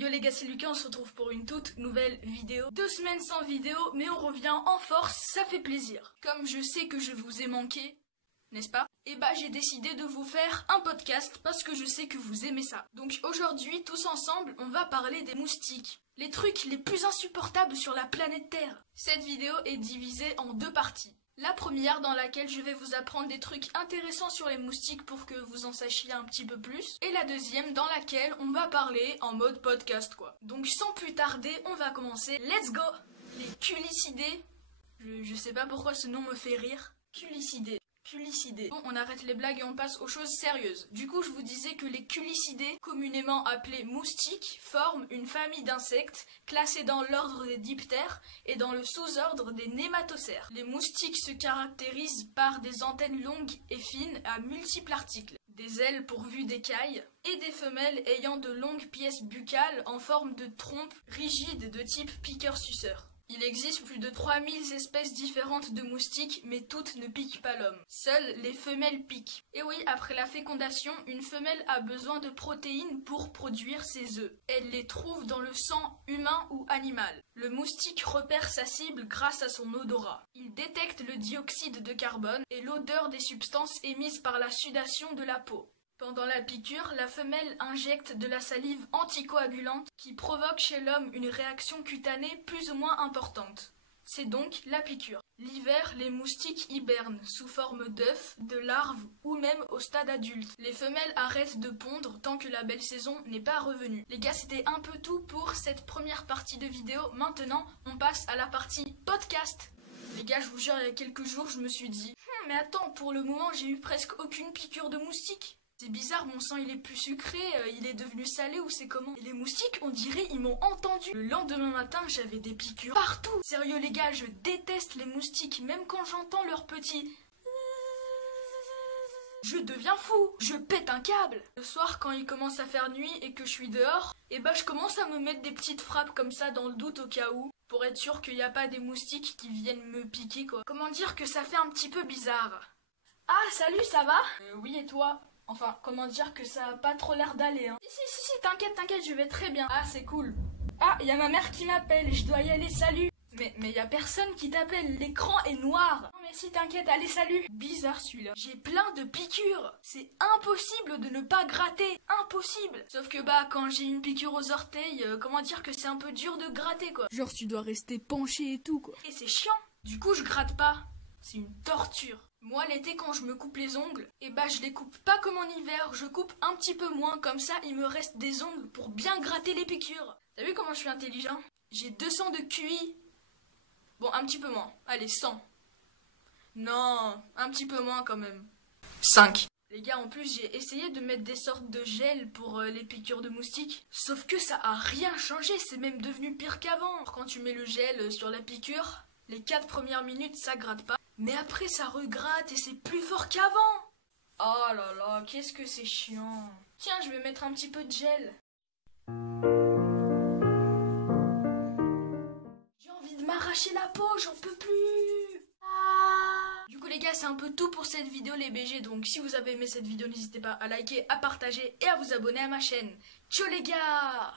Yo les gars, c'est Lucas, on se retrouve pour une toute nouvelle vidéo. 2 semaines sans vidéo, mais on revient en force, ça fait plaisir. Comme je sais que je vous ai manqué, n'est-ce pas? Et bah j'ai décidé de vous faire un podcast parce que je sais que vous aimez ça. Donc aujourd'hui, tous ensemble, on va parler des moustiques. Les trucs les plus insupportables sur la planète Terre. Cette vidéo est divisée en 2 parties. La première dans laquelle je vais vous apprendre des trucs intéressants sur les moustiques pour que vous en sachiez un petit peu plus. Et la deuxième dans laquelle on va parler en mode podcast quoi. Donc sans plus tarder, on va commencer. Let's go! Les culicidés. Je sais pas pourquoi ce nom me fait rire. Culicidés. Bon, on arrête les blagues et on passe aux choses sérieuses. Du coup, je vous disais que les culicidés, communément appelés moustiques, forment une famille d'insectes classés dans l'ordre des diptères et dans le sous-ordre des nématocères. Les moustiques se caractérisent par des antennes longues et fines à multiples articles, des ailes pourvues d'écailles et des femelles ayant de longues pièces buccales en forme de trompe rigide de type piqueur-suceur. Il existe plus de 3000 espèces différentes de moustiques, mais toutes ne piquent pas l'homme. Seules les femelles piquent. Et oui, après la fécondation, une femelle a besoin de protéines pour produire ses œufs. Elle les trouve dans le sang humain ou animal. Le moustique repère sa cible grâce à son odorat. Il détecte le dioxyde de carbone et l'odeur des substances émises par la sudation de la peau. Pendant la piqûre, la femelle injecte de la salive anticoagulante qui provoque chez l'homme une réaction cutanée plus ou moins importante. C'est donc la piqûre. L'hiver, les moustiques hibernent sous forme d'œufs, de larves ou même au stade adulte. Les femelles arrêtent de pondre tant que la belle saison n'est pas revenue. Les gars, c'était un peu tout pour cette première partie de vidéo. Maintenant, on passe à la partie podcast. Les gars, je vous jure, il y a quelques jours, je me suis dit « mais attends, pour le moment, j'ai eu presque aucune piqûre de moustique. C'est bizarre, mon sang il est plus sucré, il est devenu salé ou c'est comment? Et les moustiques, on dirait, ils m'ont entendu. Le lendemain matin, j'avais des piqûres partout. Sérieux les gars, je déteste les moustiques, même quand j'entends leur petit... Je deviens fou, je pète un câble. Le soir, quand il commence à faire nuit et que je suis dehors, et bah je commence à me mettre des petites frappes comme ça dans le doute au cas où, pour être sûr qu'il n'y a pas des moustiques qui viennent me piquer quoi. Comment dire que ça fait un petit peu bizarre. Ah salut, ça va? Oui et toi? Enfin, comment dire que ça a pas trop l'air d'aller, hein. Si, t'inquiète, je vais très bien. Ah, c'est cool. Ah, y a ma mère qui m'appelle, je dois y aller, salut. Mais y a personne qui t'appelle, l'écran est noir. Non mais si, t'inquiète, allez, salut. Bizarre celui-là. J'ai plein de piqûres. C'est impossible de ne pas gratter. Impossible. Sauf que bah, quand j'ai une piqûre aux orteils, comment dire que c'est un peu dur de gratter, quoi. Genre, tu dois rester penché et tout, quoi. Et c'est chiant. Du coup, je gratte pas. C'est une torture. Moi, l'été, quand je me coupe les ongles, et bah je les coupe pas comme en hiver, je coupe un petit peu moins, comme ça il me reste des ongles pour bien gratter les piqûres. T'as vu comment je suis intelligent? J'ai 200 de QI. Bon, un petit peu moins. Allez, 100. Non, un petit peu moins quand même. 5. Les gars, en plus, j'ai essayé de mettre des sortes de gel pour les piqûres de moustiques. Sauf que ça a rien changé, c'est même devenu pire qu'avant. Quand tu mets le gel sur la piqûre, les 4 premières minutes, ça gratte pas. Mais après ça regratte et c'est plus fort qu'avant. Oh là là, qu'est-ce que c'est chiant. Tiens, je vais mettre un petit peu de gel. J'ai envie de m'arracher la peau, j'en peux plus. Ah. Du coup les gars, c'est un peu tout pour cette vidéo les BG. Donc si vous avez aimé cette vidéo, n'hésitez pas à liker, à partager et à vous abonner à ma chaîne. Ciao les gars.